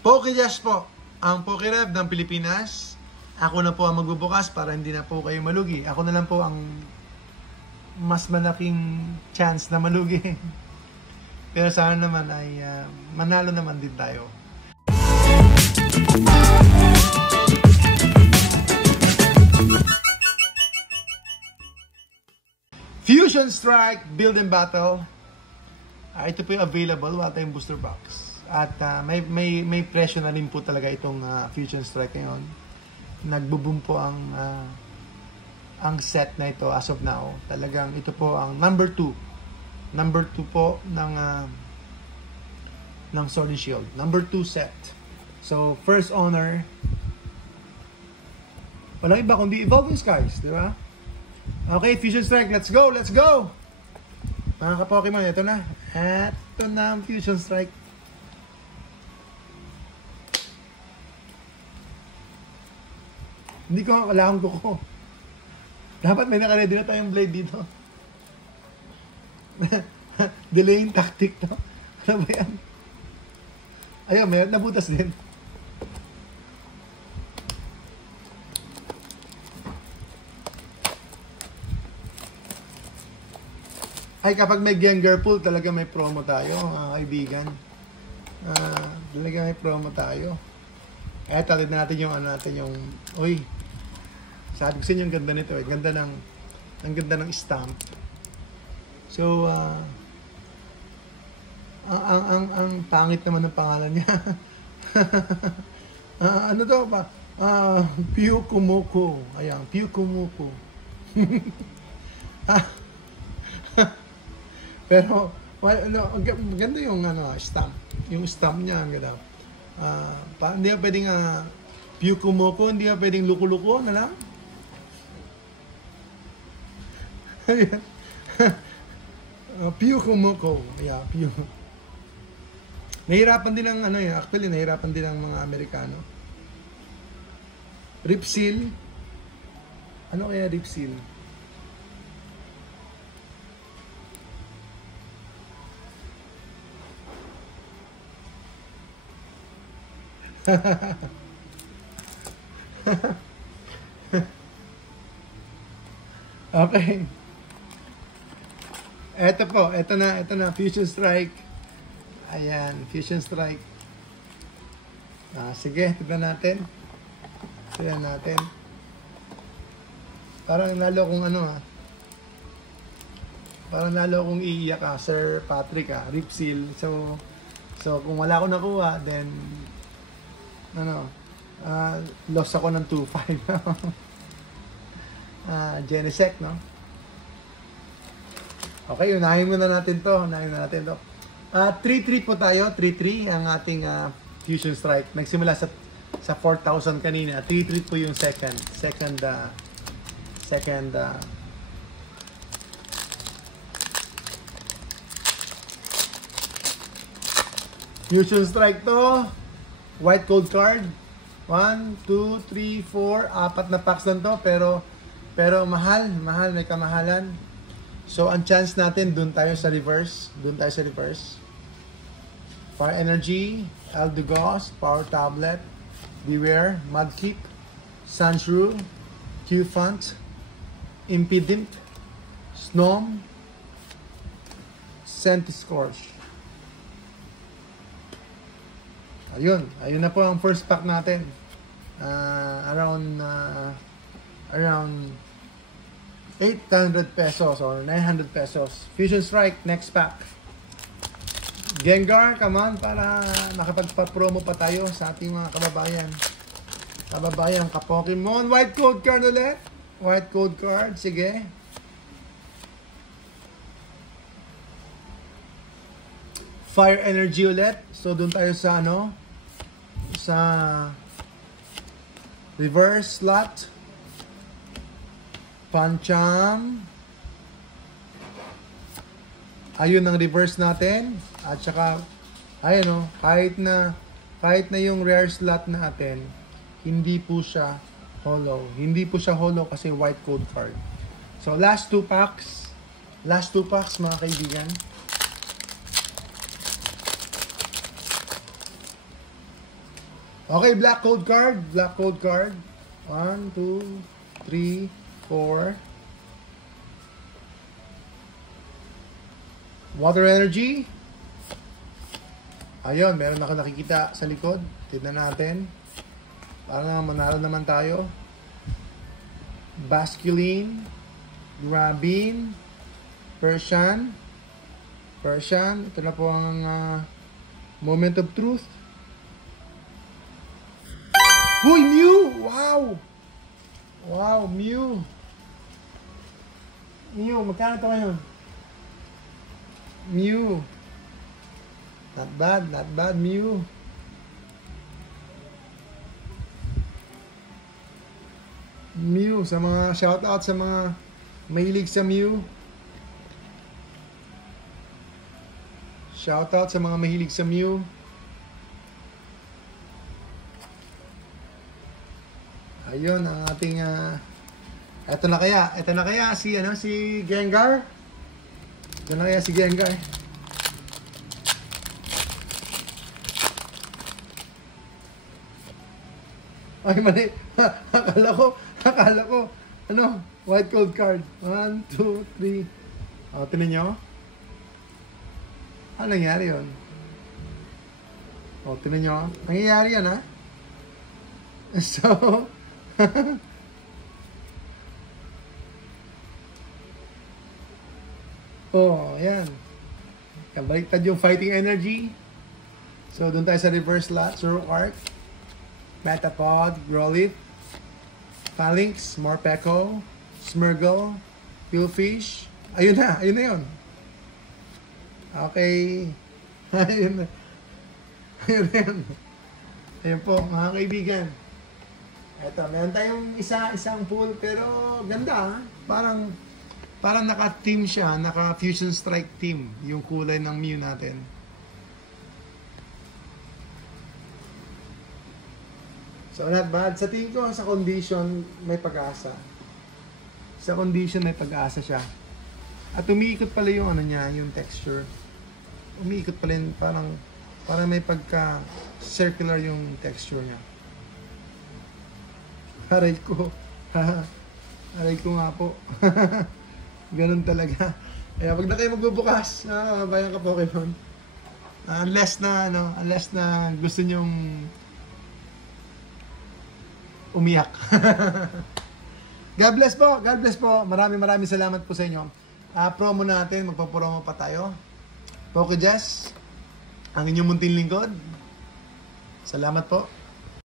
Pokedash po, ang Pokerev ng Pilipinas. Ako na po ang magbubukas para hindi na po kayo malugi. Ako na lang po ang mas malaking chance na malugi. Pero sana naman ay manalo naman din tayo. Fusion Strike Build and Battle. Ito po yung available, wala tayong booster box. At may presyo na rin po talaga itong Fusion Strike ngayon. Nagbo-boom po ang set na ito as of now. Talagang ito po ang number 2. Number 2 po ng Sword and Shield. Number 2 set. So, first honor. Walang iba kundi Evolving Skies, di ba? Okay, Fusion Strike, let's go, let's go! Mga ka-Pokemon, ito na. Ito na ang Fusion Strike. Hindi ko, wala akong kuko. Dapat may nakaredy na tayong blade dito. Delaying tactic to. Ano ba yan? Ayun, may nabutas din. Ay, kapag may Gengar pool, talaga may promo tayo, mga kaibigan. Talaga may promo tayo. Talid natin yung uy, sabi ko sa inyo, yung ganda nito, ang ganda ng stamp. So, ang pangit naman ng pangalan niya. Ano to ba? Pyukumoko. Ayan, Pyukumoko. Pero, ganda yung stamp. Yung stamp niya, ang ganda. Hindi ka pwedeng Pyukumoko, hindi ka pwedeng luko-luko na lang. Pyukumoko. Yeah, nahirapan din ang actually nahirapan din ang mga Amerikano. Ripsil. Ano kaya Ripsil? Okay. Ito na, Fusion Strike. Ayan, Fusion Strike. Sige, tignan natin. Parang lalo kung parang lalo kung iiyak Sir Patrick Ripsil. So kung wala akong nakuha, then loss ako ng 2-5. Genesect, no? Okay, unahin muna natin to. 3-3 po tayo. 3-3 ang ating Fusion Strike. Nagsimula sa 4,000 kanina. 3-3 po yung second Fusion Strike to. White code card. 1, 2, 3, 4. 4 na packs lang to. Pero mahal, may kamahalan. So, ang chance natin, dun tayo sa reverse. Fire Energy, Eldegoss, Power Tablet, Beware, Mudkip, Sandshrew, Q-Font, Impidimp, Snom, Centiscorch. Ayun na po ang first pack natin. Around 800 pesos or 900 pesos. Fusion Strike, next pack. Gengar, come on, para makapagpa-promo pa tayo sa ating mga kababayan ka-Pokemon. White code card ulit. White code card, sige. Fire Energy ulit. So, doon tayo sa sa reverse slot. Pancham. Ayun ang reverse natin. At saka, ayun kahit na yung rare slot natin, hindi po siya hollow. Hindi po siya hollow kasi white code card. So, last two packs mga kaibigan. Okay, black code card. Black code card. 1, 2, 3, 4. Water energy. Ayun, meron ako nakikita sa likod. Tignan natin. Para manalo naman tayo. Basculine. Graben. Persian. Ito na po ang moment of truth. Uy, Mew! Wow! Wow, Mew! Mew, magkano ito ngayon? Mew. Not bad, Mew. Mew, sa mga shoutout sa mga mahilig sa Mew. Shoutout sa mga mahilig sa Mew. Ayun ang ating ito na kaya si Gengar. Ito na kaya si Gengar. Ay, mali. akala ko white code card. 1, 2, 3. Oh, tinan nyo. Ano nangyari yun? Oh, tinan nyo. Nangyayari yan, ha? So, oh, ayan. Kabaliktad yung fighting energy. So, doon tayo sa reverse lot. Zoroark, Metapod, Growlithe, Phalanx, Morpeko, Smeargle, Pillfish. Ayun na yun. Okay. Ayun na yun. Ayun po, mga kaibigan. Eto, meron tayong isang pool, pero ganda, ha? Parang naka-team siya, naka-Fusion Strike team, yung kulay ng Mew natin. So, not bad. Sa tingin ko, sa condition, may pag-asa. Sa condition, may pag-asa siya. At umiikot pala yung niya, yung texture. Umiikot pala yung parang may pagka-circular yung texture niya. Aray ko. Aray ko nga po. Ganun talaga. Kaya wag na kayo magbubukas. Bayan ka Pokemon. Unless na gusto nyong umiyak. God bless po. God bless po. Maraming salamat po sa inyo. Promo natin. Magpapromo pa tayo. Pokejazz, ang inyong munting lingkod. Salamat po.